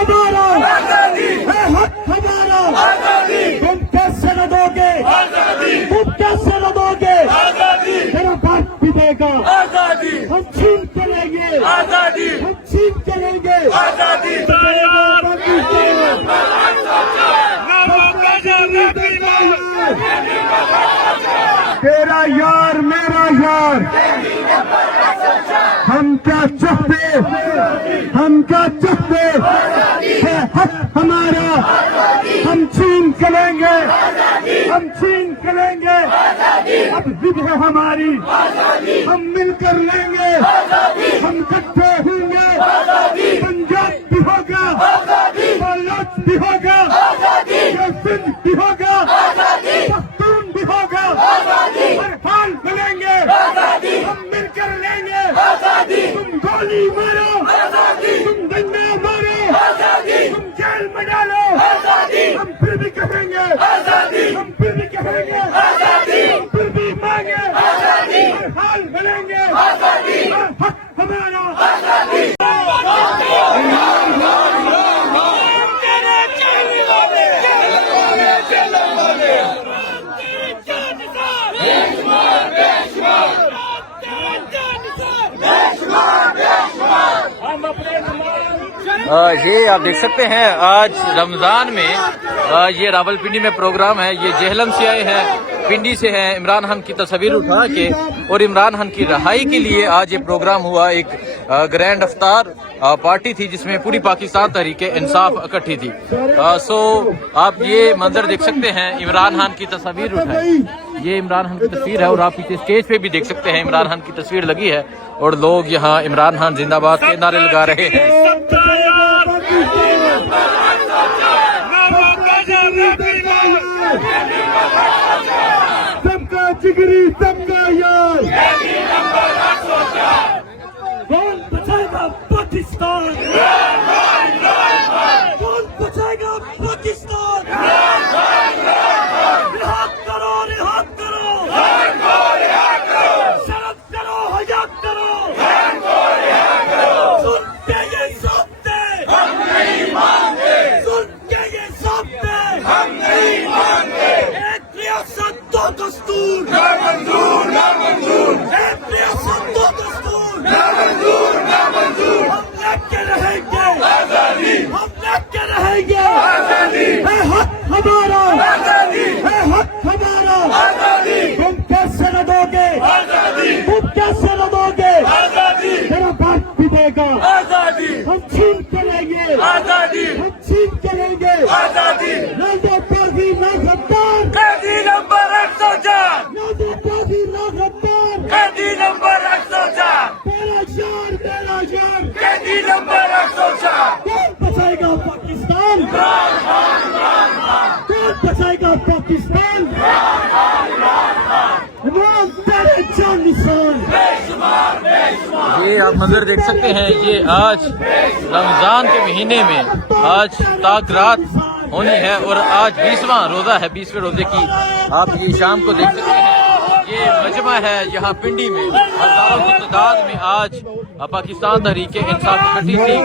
हमारा, है हक हमारा। तुम कैसे न दोगे, तुम कैसे न दोगे, तेरा बाप भी देगा। हम छीन के लेंगे, हम छीन के लेंगे। तेरा यार मेरा यार, हम क्या चाहते, हम क्या चाहते, है हक हमारा। हम छीन के लेंगे, हम छीन के लेंगे। अब जिद है हमारी, हम मिलकर लेंगे, हम इकट्ठे होंगे। पंजाब भी होगा, बालोच भी होगा, सिंध भी होगा, पख्तून भी होगा। हर हाल मिलेंगे, हम मिलकर लेंगे। तुम गोली मारो, तुम डंडा मारो, तुम जेल में डालो, हम फिर भी कहेंगे, हम फिर भी कहेंगे, हम फिर भी मांगे। हर हाल मिलेंगे, हर हक हमारा। ये आप देख सकते हैं आज रमजान में ये रावलपिंडी में प्रोग्राम है। ये जेहलम से आए हैं, पिंडी से हैं। इमरान खान की तस्वीर उठा के और इमरान खान की रहाई के लिए आज ये प्रोग्राम हुआ। एक ग्रैंड अफ्तार पार्टी थी जिसमें पूरी पाकिस्तान तहरीक इंसाफ इकट्ठी थी। सो आप ये मंजर देख सकते हैं, इमरान खान की तस्वीर उठाई। ये इमरान खान की तस्वीर है और आप पीछे स्टेज पे भी देख सकते हैं इमरान खान की तस्वीर लगी है और लोग यहाँ इमरान खान जिंदाबाद के नारे लगा रहे हैं। सबका जिगरी सबका यार, कौन बचाएगा पाकिस्तान, कौन बचाएगा पाकिस्तान। रिहात करो, रिहात करो, शर्म करो, हया करो। सुन के ये सौंपते, हम नहीं मानते। सुन के ये सौंपते, हम नहीं मानते। एक रियासत दो दस्तूर, ना मंजूर, ना मंजूर। एक रियासत दो दस्तूर, ना मंजूर, ना मंजूर। हम लेके रहेंगे आजादी, हम लेके रहेंगे आजादी। है हक हमारा, आजादी, है हक हमारा, आजादी। तुम कैसे न दोगे आजादी, तुम कैसे न दोगे आजादी, तेरा बाप भी देगा आजादी। हम छीन के लेंगे आजादी, हम छीन के लेंगे आजादी। ना देशद्रोही ना गद्दार, कैदी नंबर 104, ना देशद्रोही ना गद्दार, कैदी नंबर 104। तेरा यार मेरा यार, कैदी नंबर 104। कौन बचाएगा पाकिस्तान, कौन बचाएगा पाकिस्तान। तेरे जान निशान, ये आप मंजर देख सकते हैं। ये आज रमजान के महीने में आज ताक रात होनी है और आज 20वां रोजा है। 20वें रोजे की आप ये शाम को देख सकते हैं। ये मजमा है यहाँ पिंडी में, हजारों की तादाद में आज पाकिस्तान तहरीक इंसाफ इकट्ठी थी।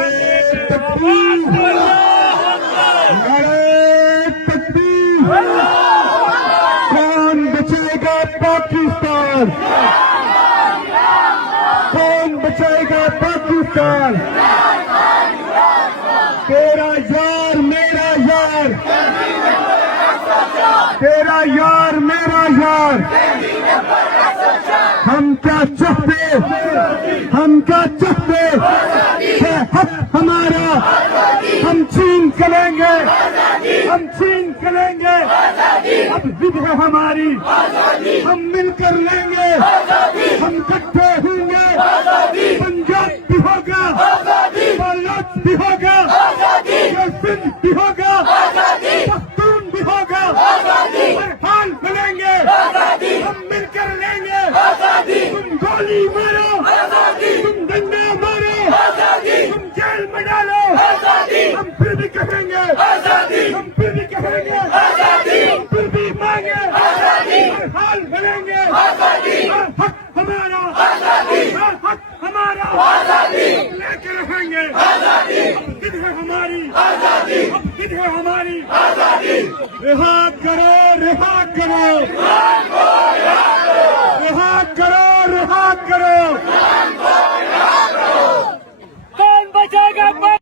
कौन बचाएगा पाकिस्तान, कौन बचाएगा पाकिस्तान। तेरा यार मेरा यार, तेरा यार मेरा यार। हम क्या चाहते, हम क्या चाहते, है हक हमारा। हम छीन के लेंगे, हम छीन के लेंगे। अब जिद है हमारी, हम मिलकर लेंगे, हम इकट्ठे होंगे। पंजाब भी होगा, बालोच भी होगा, सिंध भी होगा, पख्तून भी होगा। हर हाल मिलेंगे, हम मिलकर लेंगे। तुम गोली मारो, तुम डंडा मारो, तुम जेल में डालो, हम फिर भी कहेंगे, हम फिर भी कहेंगे, हम फिर भी मांगे। हर हाल मिलेंगे, हर हक हमारा, हर हक हमारा। लेके रहेंगे फिर है हमारी आजादी, अब फिर है हमारी आजादी। रिहा करो, रिहा करो।